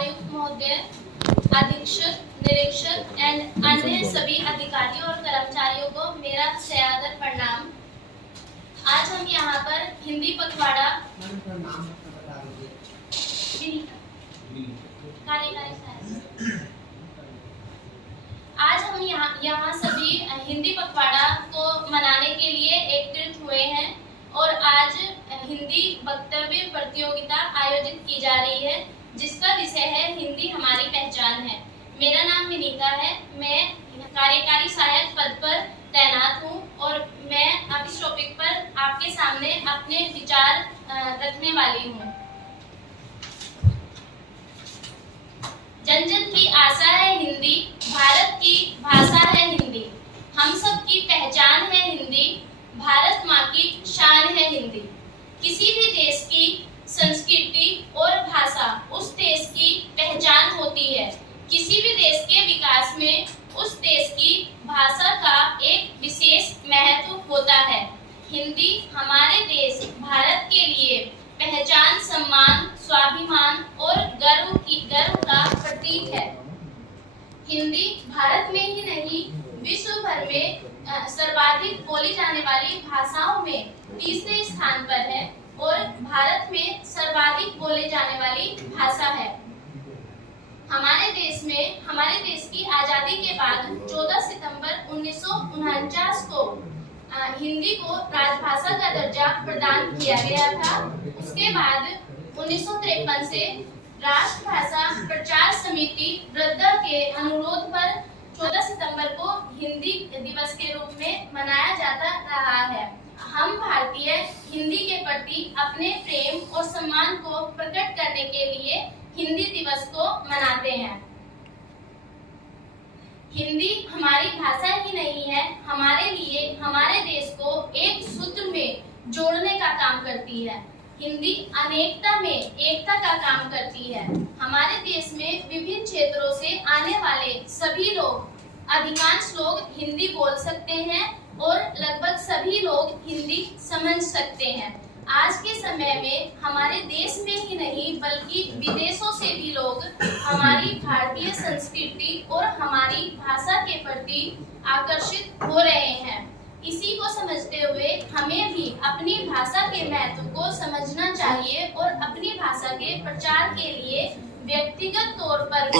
आयुक्त महोदय, अधीक्षक, निरीक्षक एंड अन्य सभी अधिकारियों और कर्मचारियों को मेरा सयादर प्रणाम। आज हम यहाँ पर हिंदी पखवाड़ा कार्यकारी सहायक, आज हम यहाँ सभी हिंदी पखवाड़ा को मनाने के लिए एकत्रित हुए हैं और आज हिंदी वक्तव्य प्रतियोगिता आयोजित की जा रही है जिसका विषय है हिंदी हमारी पहचान है। मेरा नाम विनीता है, मैं कार्यकारी सहायक पद पर तैनात हूँ और मैं अब इस टॉपिक पर आपके सामने अपने विचार रखने वाली हूँ। जन जन की आशा है हिंदी, भारत की भाषा है हिंदी, हम सब की पहचान है हिंदी, भारत माँ की शान है हिंदी। किसी भी देश की संस्कृति और भाषा उस देश की पहचान होती है। किसी भी देश के विकास में उस देश की भाषा का एक विशेष महत्व होता है। हिंदी हमारे देश भारत के लिए पहचान, सम्मान, स्वाभिमान और गर्व का प्रतीक है। हिंदी भारत में ही नहीं विश्व भर में सर्वाधिक बोली जाने वाली भाषाओं में तीसरे स्थान पर है और भारत में सर्वाधिक बोले जाने वाली भाषा है। हमारे देश की आजादी के बाद 14 सितंबर 1949 को हिंदी को राजभाषा का दर्जा प्रदान किया गया था। उसके बाद 1953 से राष्ट्रभाषा प्रचार समिति रद्दा के अनुरोध पर 14 सितंबर को हिंदी दिवस के रूप में मनाया जाता रहा है। हम भारतीय हिंदी के प्रति अपने प्रेम और सम्मान को प्रकट करने के लिए हिंदी दिवस को मनाते हैं। हिंदी हमारी भाषा ही नहीं है, हमारे लिए हमारे देश को एक सूत्र में जोड़ने का काम करती है। हिंदी अनेकता में एकता का काम करती है। हमारे देश में विभिन्न क्षेत्रों से आने वाले सभी लोग, अधिकांश लोग हिंदी बोल सकते हैं और लगभग सभी लोग हिंदी समझ सकते हैं। आज के समय में हमारे देश में ही नहीं बल्कि विदेशों से भी लोग हमारी भारतीय संस्कृति और हमारी भाषा के प्रति आकर्षित हो रहे हैं। इसी को समझते हुए हमें भी अपनी भाषा के महत्व को समझना चाहिए और अपनी भाषा के प्रचार के लिए व्यक्तिगत तौर पर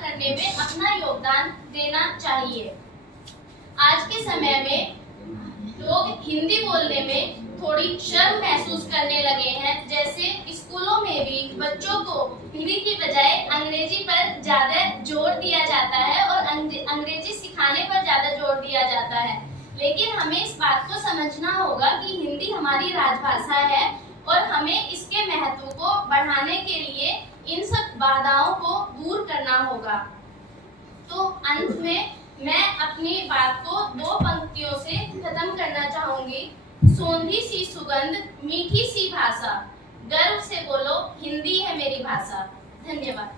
करने में अपना योगदान देना चाहिए। आज के समय में लोग हिंदी बोलने में थोड़ी शर्म महसूस करने लगे हैं। जैसे स्कूलों में भी बच्चों को हिंदी की बजाय अंग्रेजी पर ज्यादा जोर दिया जाता है और अंग्रेजी सिखाने पर ज्यादा जोर दिया जाता है। लेकिन हमें इस बात को समझना होगा कि हिंदी हमारी राजभाषा है और हमें इसके महत्व को बढ़ाने के लिए इन सब बाधाओं को दूर करना होगा। तो अंत में मैं अपनी बात को 2 पंक्तियों से खत्म करना चाहूंगी। सोंधी सी सुगंध, मीठी सी भाषा, गर्व से बोलो हिंदी है मेरी भाषा। धन्यवाद।